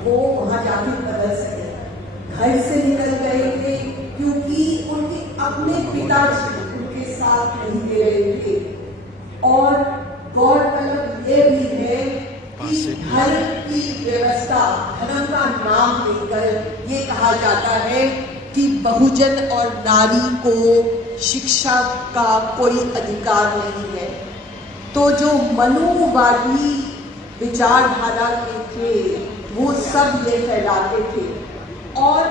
वो वहां जाके बदल सके। घर से निकल गए थे क्योंकि उनके अपने पिताजी उनके साथ नहीं दे रहे थे। और गौरतलब ये भी है कि घर की व्यवस्था, धर्म का नाम लेकर ये कहा जाता है कि बहुजन और नारी को शिक्षा का कोई अधिकार नहीं है। तो जो मनुवादी विचारधारा के थे वो सब ये फैलाते थे। और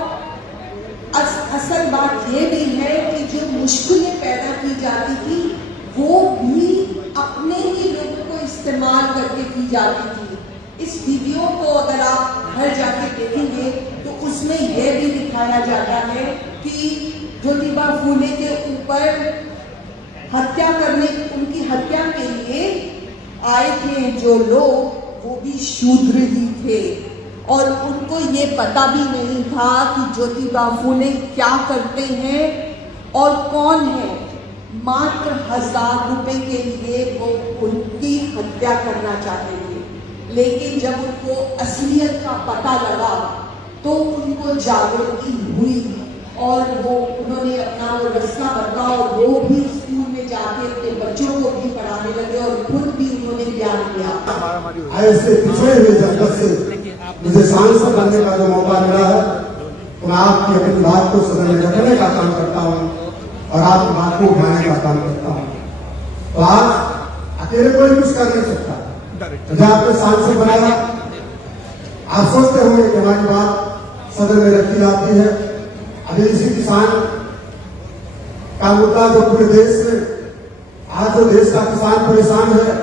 असल बात ये भी है कि जो मुश्किलें पैदा की जाती थी वो भी अपने ही लोगों को इस्तेमाल करके की जाती थी। इस वीडियो को अगर आप घर जाके देखेंगे तो उसमें यह भी दिखाया जाता है कि ज्योतिबा फूले के ऊपर हत्या करने, उनकी हत्या के लिए आए थे जो लोग, वो भी शूद्र ही थे और उनको ये पता भी नहीं था कि ज्योतिबा फूले क्या करते हैं और कौन है। मात्र 1000 रुपए के लिए वो उनकी हत्या करना चाहते थे, लेकिन जब उनको असलियत का पता लगा तो उनको जागृति हुई और उन्होंने अपना वो रास्ता बदला और वो भी स्कूल में जाके अपने बच्चों को भी पढ़ाने लगे और खुद भी उन्होंने ज्ञान दिया। ऐसे पिछड़े हुए जनपद से मुझे सांसद बनने का जो मौका मिला है तो मैं आपकी अपनी बात को सदन में रखने का काम करता हूँ और आपकी बात को उठाने का काम करता हूँ। तो आज अकेले कोई कुछ कर नहीं सकता। मुझे आपने सांसद बनाया, आप सोचते होंगे कि हमारी बात सदन में रखी जाती है। अभी इसी किसान का मुद्दा जो पूरे देश में आज जो देश का किसान परेशान है,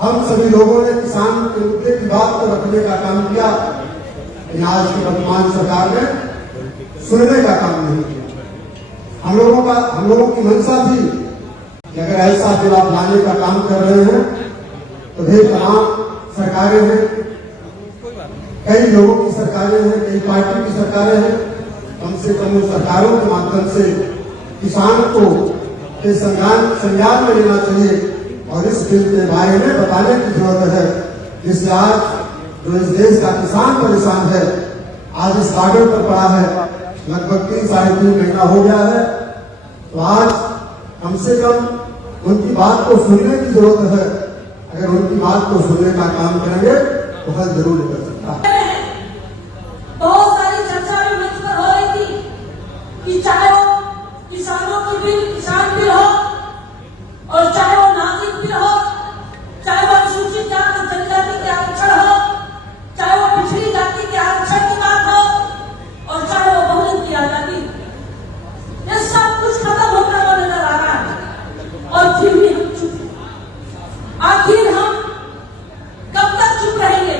हम सभी लोगों ने किसान के मुद्दे की बात को रखने का काम किया, लेकिन आज की वर्तमान सरकार ने सुनने का काम नहीं किया। हम लोगों की मंशा थी कि अगर ऐसा बिल आप लाने का काम कर रहे हैं तो ढेर तमाम सरकारें हैं, कई लोगों की सरकारें हैं, कई पार्टी की सरकारें हैं, कम से कम उन सरकारों के माध्यम से किसान को संज्ञान में लेना चाहिए और इस बिल के बारे में बताने की जरूरत है, जिससे आज जो इस देश का किसान परेशान है, आज इस कागज पर पड़ा है, लगभग 3-3.5 महीना हो गया है। तो आज कम से कम उनकी बात को सुनने की जरूरत है। अगर उनकी बात को सुनने का काम करेंगे तो हल जरूर निकल सकता है। बहुत सारी चर्चा भी मंच पर हो रही थी कि चाहे वो किसानों की बिल, किसान बिल हो और चाहे वो नागरिक बिल हो, चाहे वो अनुसूचित जाति जनजाति के आरक्षण हो, चाहे वो पिछड़ी जाति के आरक्षण की बात हो और चाहे वो बहुजन की आजादी, ये सब कुछ खत्म होता हुआ नजर आ रहा है और फिर भी हम चुप। आखिर हम कब तक चुप रहेंगे?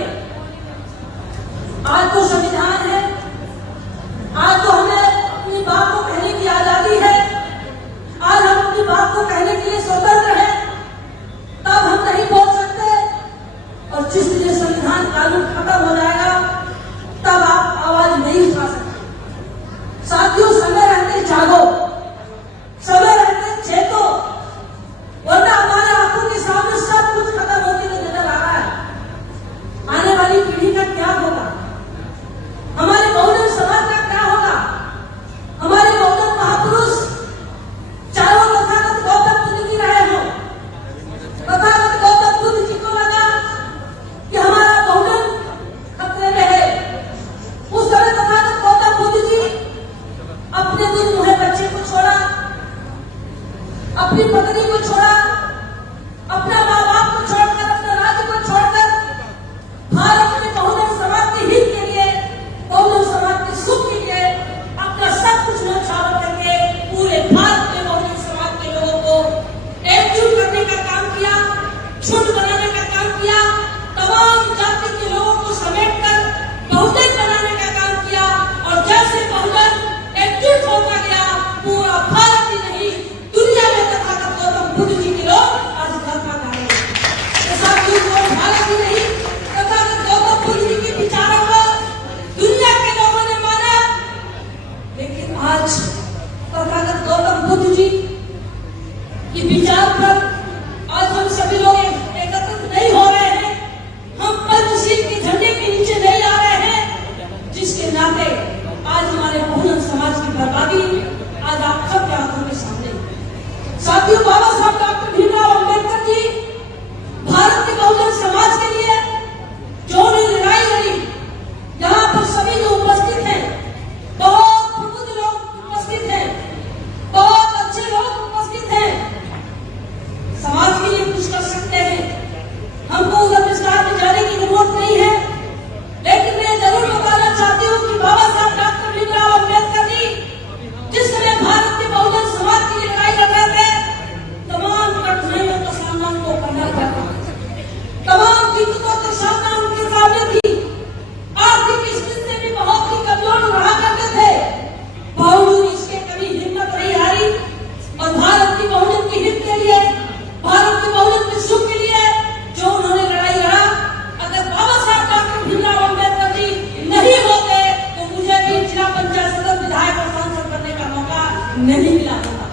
नहीं मिला होता।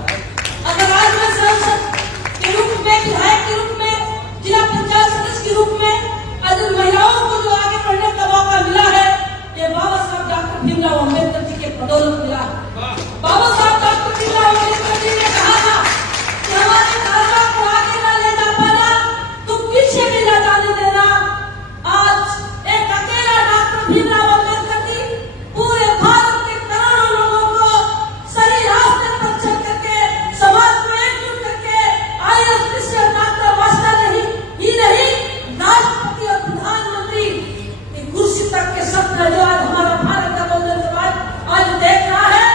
अगर आज मैं सांसद के रूप में, विधायक के रूप में, जिला पंचायत सदस्य के रूप में आज महिलाओं को जो आगे बढ़ने का मौका मिला है, ये बाबा साहब डॉक्टर भीमराव अम्बेडकर जी के बदौलत मिला। बाबा साहब डॉक्टर भीमराव अम्बेडकर जी ने कहा था कि हमारे कारोबार को आगे न ले जा पाना तो पीछे भी न जाने देना। आज एक अकेला डॉक्टर भीमराव अम्बेडकर जी पूरे भारत के करोड़ों लोगों को सही रास्ते पर चल करके, समाज को एकजुट करके IAS डॉक्टर मास्टर ही नहीं, राष्ट्रपति और प्रधानमंत्री की कुर्सी तक के सपना जो आज हमारा भारत का बहुजन समाज आज देख रहा है,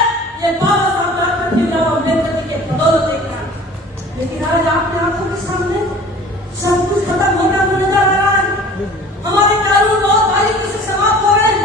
ये बाबा साहब डॉक्टर भीमराव अम्बेडकर जी के बदौलत देख रहा है। लेकिन आज आपने आंखों के सामने सब कुछ खत्म होता हुआ नजर आ रहा है। हमारे कानून बहुत बारीकी से समाप्त हो रहे हैं।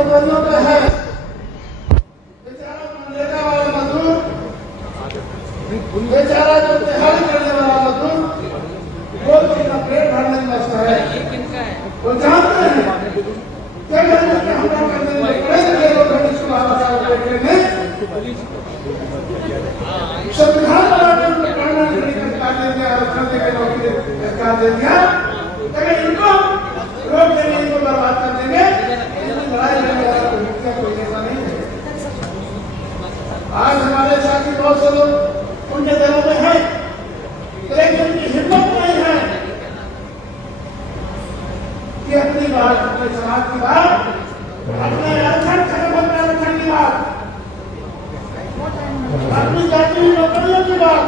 नौकरियों पे है, बेचारा मनरेगा वाला मजदूर, बेचारा जो दिहाड़ी करने वाला मजदूर, वो अपना पेट भरने में व्यस्त है। वो जानते हैं क्या करने के हम लोग करने में पढ़े लिखे लोग हैं, इसको हमारा पेट में संविधान बनाने में पढ़ना नहीं कर देंगे, आरक्षण देकर नौकरी कर देंगे, लेकिन इनको रोक देंगे, इनको बर्बाद कर देंगे। लड़ाई लड़ने वाला कोई ऐसा नहीं है। आज हमारे साथी बहुत से लोग उनके दिलों में है, लेकिन उनकी हिम्मत नहीं है कि अपनी बात, अपने समाज की बात, अपने आरक्षण खत्म होने आरक्षण की बात, अपनी जाति नौकरियों की बात,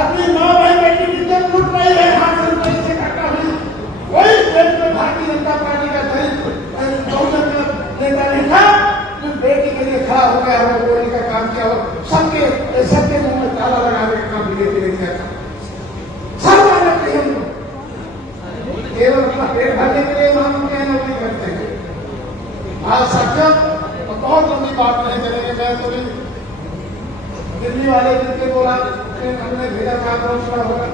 अपनी माँ भाई बेटी की इज्जत लूट रही है, हाथ से रुपये से कटा हुई, वही देश में भारतीय जनता पार्टी का बहुजन नेता नहीं था जो बेटी के लिए खड़ा हो गया हो, बोलने का काम किया हो, सबके मुंह में ताला लगाने का काम धीरे धीरे किया था। सब मानव नहीं हम लोग केवल अपना पेट भरने के लिए मानव के नौकरी करते हैं। आज सक्षम बहुत लंबी बात नहीं करेंगे, मैं तो दिल्ली वाले जिनके बोला हमने भेजा था होगा,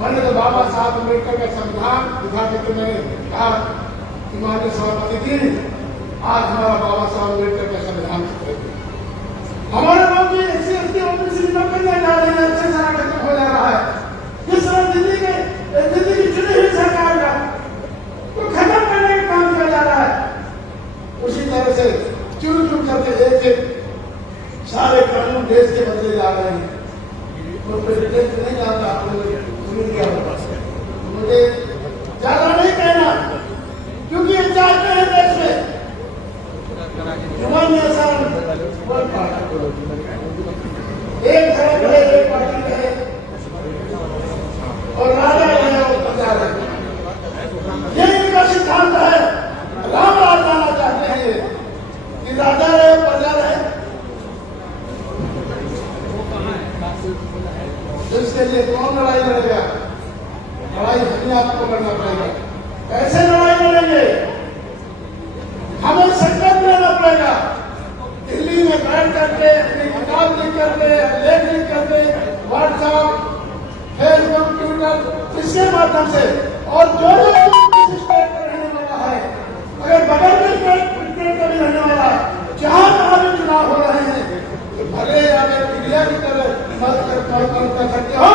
मैंने तो बाबा साहब अम्बेडकर का संविधान दिखा के तो मैंने कहा कि माननीय सभापति जी आज हमारा बाबा साहब अम्बेडकर का संविधान हमारे लोग भी ऐसी ओबीसी नौकरियां जा रही है, अच्छे सारा खत्म हो जा रहा है। जिस तरह दिल्ली की चुनी हुई सरकार का तो खत्म करने का काम किया जा रहा है, उसी तरह से चुन चुन करके एक एक सारे कानून देश के बदले जा रहे हैं। तो प्रेसिडेंट नहीं जानता, मुझे ज्यादा नहीं कहना, क्योंकि ये चाहते हैं देश में एक धर्म है, एक पार्टी है और राजा है और प्रजा है, ये इनका सिद्धांत है। राम राज लाना चाहते हैं ये कि राजा रहे प्रजा रहे, इसके लिए कौन लड़ाई लड़ेगा? लड़ाई हमें आपको लड़ना पड़ेगा। कैसे लड़ाई लड़ेंगे? हमें संकल्प लेना पड़ेगा। दिल्ली में बैठ करके किताब लिख करके, लेख लिख करके, व्हाट्सएप, फेसबुक, ट्विटर, इसके माध्यम से, और जो किसी स्टेट में रहने वाला है, अगर बगल में स्टेट का भी रहने वाला है, जहां जहां भी चुनाव हो रहे हैं, तो भले अगर मीडिया की तरह मत कर सकते हो,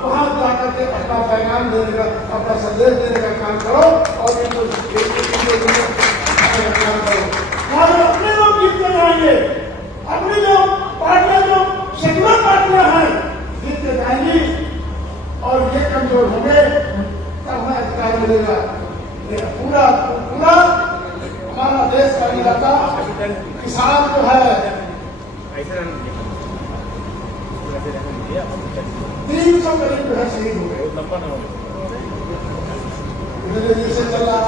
वहां जाकर के अपना पैगाम देने का, अपना संदेश देने का काम करो और इनको काम करो। अपने लोग जीतते जाएंगे, अपनी जो पार्टियां, जो सेकुलर पार्टियां हैं, जीतते जाएंगी और ये कमजोर होंगे, तब हमें अधिकार मिलेगा। पूरा हमारा देश का इलाका किसान जो है 300 करीब जो है शहीद हो गए, से चल रहा,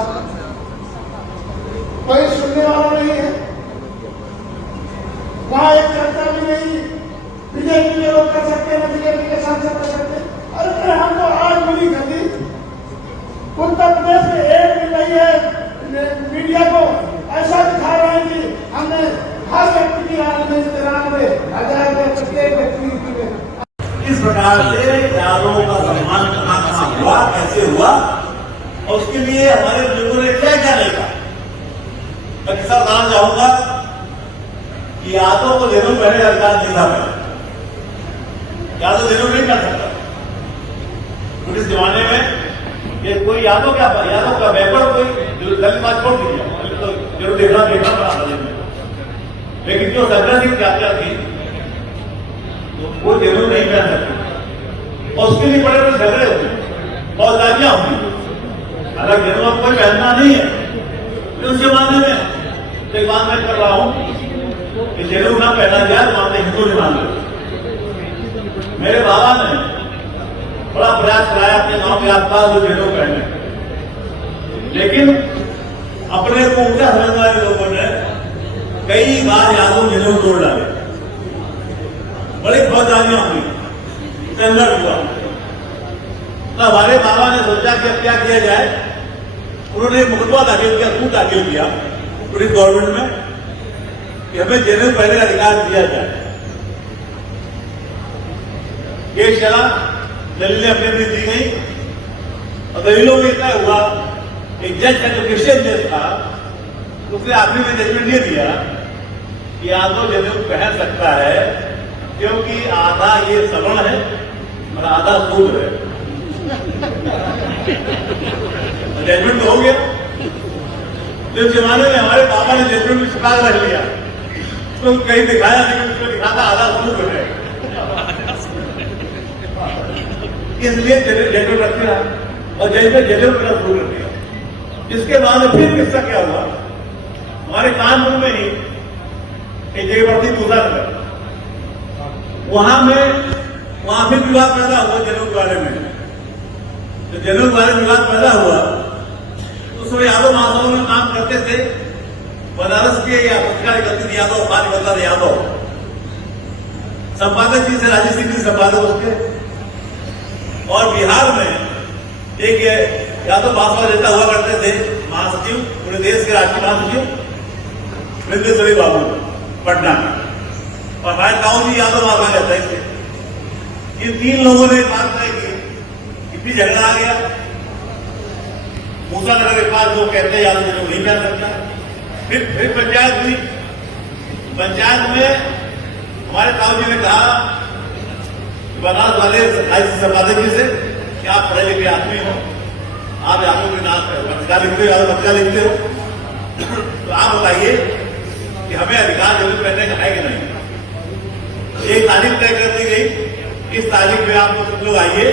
कोई सुनने वाला नहीं है। वहां एक चर्चा भी नहीं, बीजेपी के लोग कर सकते हैं, बीजेपी के सांसद कर सकते हैं। अरे हम तो आज मिली गति उत्तर प्रदेश में एक मिल रही है, मीडिया को ऐसा दिखा रहे हैं कि हमने हर व्यक्ति की 93,000 प्रत्येक व्यक्ति में। इस प्रकार से यादों का सम्मान कहाँ हुआ, कैसे हुआ, और उसके लिए हमारे बुजुर्गों ने क्या क्या देखा। मैं किसा बताना चाहूंगा कि यादों को जरूर पहले अधिकार नहीं था, यादों जरूर नहीं कर सकता। पुलिस जमाने में ये कोई यादों का बैकवर्ड कोई दलित बात छोड़ दीजिए, तो जरूर देखना पड़ा था। लेकिन जो संग्रहित जातियां थी वो जरूर नहीं कर सकती, और उसके लिए बड़े बड़े झगड़े होते, फौजदारियां होंगी। अलग जरूर कोई पहनना नहीं है, उस जमाने में एक बात मैं कर रहा हूं कि जरूर ना पहना जाए तो आपने हिंदू नहीं मान लो। मेरे बाबा ने बड़ा प्रयास कराया अपने गांव के आसपास जो जरूर पहने, लेकिन अपने को ऊंचा समझने वाले लोगों ने कई बार यादों जरूर तोड़ डाले, बड़ी फौजदारियां हुई, संघर्ष हुआ। तो हमारे बाबा ने सोचा कि अब क्या किया जाए। उन्होंने मुकदमा दाखिल किया, खूब दाखिल किया पूरी गवर्नमेंट में कि हमें जेल पहले अधिकार दिया जाए। केस चला, दलीलें अपनी अपनी दी गई और दलीलों में इतना हुआ, एक जज का जो क्रिश्चियन जज था उसने आखिरी में जजमेंट ये दिया कि या तो जनेऊ पहन सकता है क्योंकि आधा ये सवर्ण है और आधा शूद्र है। जजमेंट तो हो गया। जिस जमाने में हमारे पापा ने जजमेंट में छुपा रख लिया तो कहीं दिखाया नहीं, उसमें लिखा था आधा शूद्र है, इसलिए जजमेंट रख दिया और जज ने जजमेंट का शूद्र रख दिया। इसके बाद फिर किस्सा क्या हुआ, हमारे कानपुर में ही एक जगह पड़ती दूसरा नगर, वहां फिर विवाद पैदा हुआ जनेऊ के बारे में। तो जनेऊ के बारे में विवाद पैदा हुआ तो सब यादव महासभा में काम करते थे, बनारस के या पत्रकार एकत्रित यादव, बाल प्रसाद यादव संपादक जी से, राजेश सिंह जी संपादक उसके, और बिहार में एक यादव महासभा नेता हुआ करते थे, महासचिव, पूरे देश के राष्ट्रीय महासचिव विंदेश्वरी बाबू पटना, और हमारे गांव जी यादव महासभा रहता है इससे। ये तीन लोगों ने बात तय की, इतनी झगड़ा आ गया। मूसा नगर के पास जो कहते हैं यादव जो नहीं कर सकता, फिर पंचायत हुई। पंचायत में हमारे ताऊ जी ने कहा बनारस वाले संपादक जी से कि आप पढ़े लिखे आदमी हो, आप यादव के नाम पत्रिका लिखते हो, यादव पत्रिका लिखते हो, तो आप बताइए कि हमें अधिकार जरूर पहनने का है कि नहीं। एक तारीख तय कर दी गई, इस तारीख में आप सब लोग आइए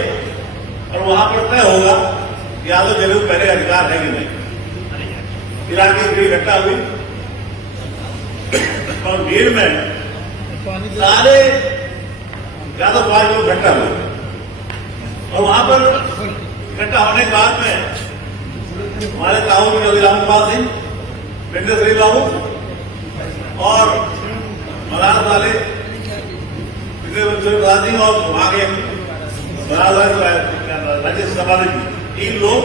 और वहां पर तय होगा कि यादव जरूर पहने अधिकार है कि नहीं। इलाके की घटना हुई और भीड़ में सारे यादव समाज लोग इकट्ठा हुए और वहां पर इकट्ठा होने के बाद में हमारे ताऊ जी योगी रामपाल सिंह, विंदेश्वरी बाबू और बनारस वाले प्रसाद जी और आगे बनारस राजेश सभा जी, तीन लोग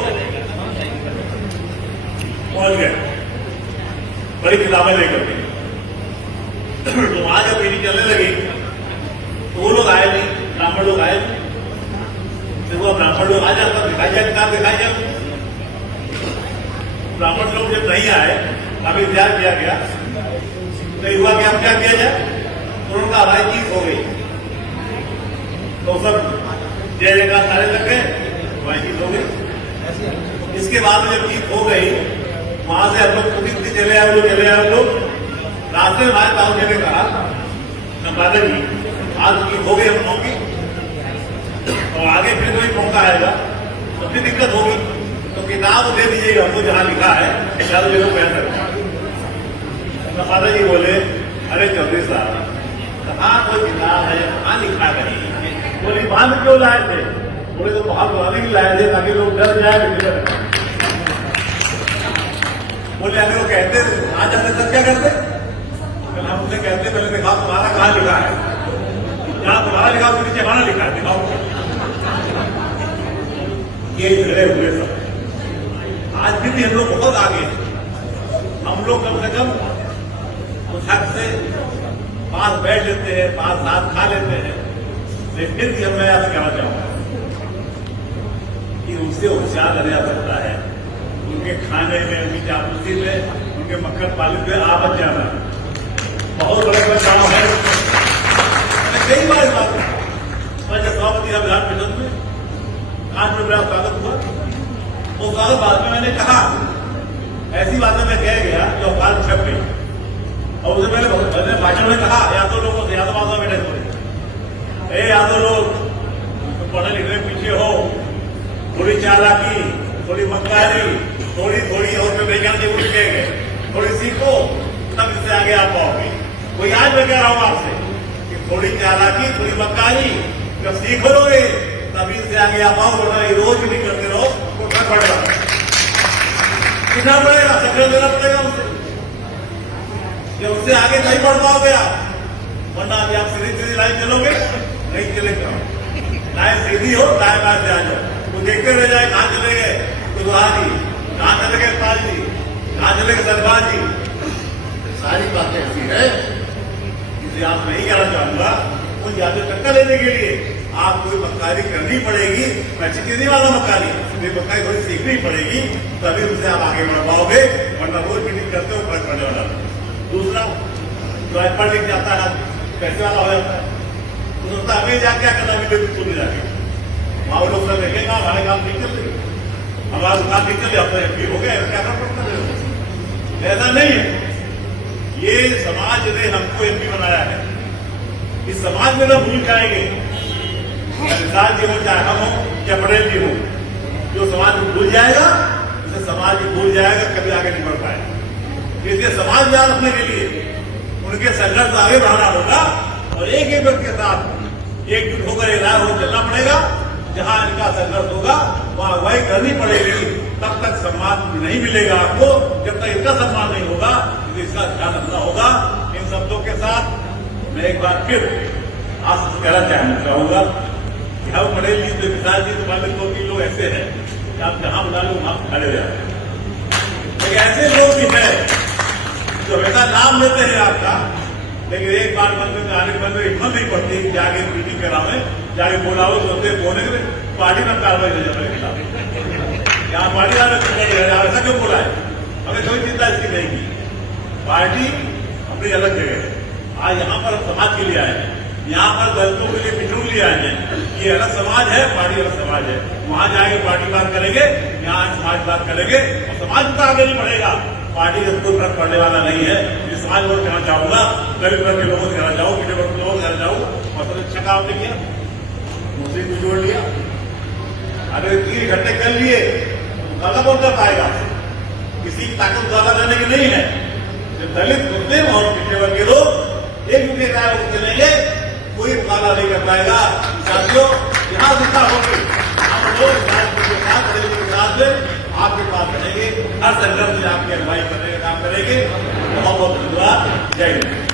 पहुंच गए बड़ी किताबें लेकर के। तो वहां जब मीटिंग चलने लगी तो वो लोग आए नहीं, ब्राह्मण लोग आए नहीं। तो वो ब्राह्मण लोग आ जाता, दिखाई जाए किताब दिखाई जाए। ब्राह्मण लोग जब नहीं आए, काफी इंतजार किया गया, तो युवा क्या क्या किया जाए, तो उनका हमारी जीत हो गई। तो सब जय जयकार सारे लग गए, हमारी जीत हो गई। इसके बाद में जब जीत हो गई, वहां से हम लोग चले आए, लोग रास्ते में हमारे ताऊ जी ने कहा संपादक जी आज की हो गई हम लोग की, और आगे फिर कोई मौका आएगा तो फिर दिक्कत होगी, तो किताब दे दीजिएगा हमको जहां लिखा है यादव जरूर पहन सकते। संपादक जी बोले अरे चौधरी साहब कहाँ कोई किताब है, कहाँ लिखा कहीं। बोली बांध क्यों लाए थे, बोले तो बहुत पुराने ही लाए थे ताकि लोग डर जाए। बोले अगर वो कहते आ जाते तब क्या करते, हम उसे कहते पहले दिखाओ तुम्हारा कहाँ लिखा है, जहां तुम्हारा लिखा उसके नीचे हमारा लिखा है, दिखाओ। ये झगड़े हुए सब। आज भी हम लोग बहुत आगे हैं, हम लोग कम से कम उस हक से पास बैठ लेते हैं, पास साथ खा लेते हैं। लेकिन फिर भी मैं आपसे कहना चाहूंगा कि उनसे होशियार रहना जा सकता है, उनके खाने में, उनकी चापूसी में, उनके मक्खन पालित में आप बच जाना बहुत बड़ा बचाव है। मैं कई बार इस बात मैं जब सभापति का विधान परिषद में आज में मेरा स्वागत हुआ, उस स्वागत बाद में मैंने कहा ऐसी बातें मैं कह गया जो अखबार छप गई, और उससे पहले भाषण में कहा यादव लोगों से, यादव भाषा बैठे थोड़े, यादव लोग पढ़ने लिखने पीछे हो, थोड़ी चालाकी, थोड़ी मक्कारी, थोड़ी थोड़ी और जो नहीं जानते वो लिखेंगे, थोड़ी सीखो तब इससे आगे आप पाओगे। कोई आज मैं कह रहा हूं आपसे कि थोड़ी चालाकी, थोड़ी मक्कारी जब सीख लोगे तभी इससे आगे आप आओगे, वरना रोज नहीं करते रहो तो घर पड़ेगा, कितना पड़ेगा, सक्रिय देना पड़ेगा उसे, जब उससे आगे नहीं बढ़ पाओगे आप, वरना अभी आप सीधी सीधी लाइन चलोगे नहीं चलेगा। लाइन सीधी हो, दाएं बाएं से आ जाओ, वो देखते रह जाए कहां चले गए कुशवाहा जी, कहां चले गए पाल जी, कहां चले गए सरदार जी, सारी बातें ऐसी है जिसे आप नहीं कहना चाहूंगा। उन ज्यादा टक्कर लेने के लिए आपको मक्कारी करनी पड़ेगी। मैं चिकनी वाला मक्कारी, मक्कारी थोड़ी सीखनी पड़ेगी, तभी उनसे आप आगे बढ़ पाओगे, वरना रोज मीटिंग करते हो फर्क पड़ने वाला। दूसरा, जो पढ़ लिख जाता है पैसे वाला हो जाता है, तो सोचता है हमें जाके क्या करना, तो नहीं जाके वहां लोग सब देखेगा हमारे काम ठीक चल रही, हमारा दुकान ठीक चल जाता है, हो गया क्या कर पड़ता है। ऐसा नहीं है। ये समाज ने हमको एमपी बनाया है, इस समाज में लोग भूल जाएंगे, निषाद जी हो चाहे हम हो या पटेल जी हो, जो समाज को भूल जाएगा उसे समाज भी भूल जाएगा, कभी आगे नहीं बढ़ पाएगा। इसलिए समाज में रखने के लिए उनके संघर्ष आगे बढ़ाना होगा और एक एक व्यक्ति के साथ एकजुट होकर एक राय हो चलना पड़ेगा। जहां इनका संघर्ष होगा वहां अगुवाई करनी पड़ेगी। तब तक सम्मान नहीं मिलेगा आपको, जब तक इसका सम्मान नहीं होगा, इसका ध्यान रखना होगा। इन शब्दों के साथ मैं एक बार फिर आपसे कहना चाहूंगा कि हम पटेल जी, विशाल जी, तुम्हारे 2-3 लोग ऐसे हैं कि आप जहां बुला लो वहां खड़े हो जाते हैं। लेकिन ऐसे लोग भी हैं जो हमेशा नाम लेते हैं आपका, लेकिन एक बार मन में आने के बाद में हिम्मत नहीं पड़ती कि जाके मीटिंग करावे, जाके बोलाओ, सोचते बोलने के पार्टी में कार्रवाई हो जाए खिलाफ। यहाँ पार्टी ऐसा क्यों बोला है? हमें कोई चिंता इसकी नहीं की। पार्टी अपनी अलग जगह है। आज यहाँ पर समाज के लिए आए हैं, यहाँ पर दलितों के लिए, पिछड़ों के लिए आए हैं। ये अलग समाज है, पार्टी अलग समाज है। वहां जाएंगे पार्टी बात करेंगे, यहाँ समाज बात करेंगे और समाज तो आगे नहीं बढ़ेगा। पार्टी का कोई फर्क पड़ने वाला नहीं है। इस समाज को कहना चाहूंगा, गरीब वर्ग के लोगों से कहना चाहूँ, पिछड़े वर्ग के लोगों से कहना चाहूँ, और सबसे अच्छा काम किया, मुस्लिम को जोड़ लिया। अगर 3 घंटे कर लिए ज्यादा कौन कर पाएगा? किसी की ताकत ज्यादा करने की नहीं है। दलित, मुस्लिम और पिछड़े वर्ग के लोग एक दूसरे का चलेंगे, कोई मुकाबला नहीं कर पाएगा। साथियों, यहाँ शिक्षा होगी, हम लोग के साथ आपके पास रहेंगे, हर संघर्ष में आपकी अगुवाई करने का काम करेंगे। बहुत बहुत धन्यवाद। जय हिंद।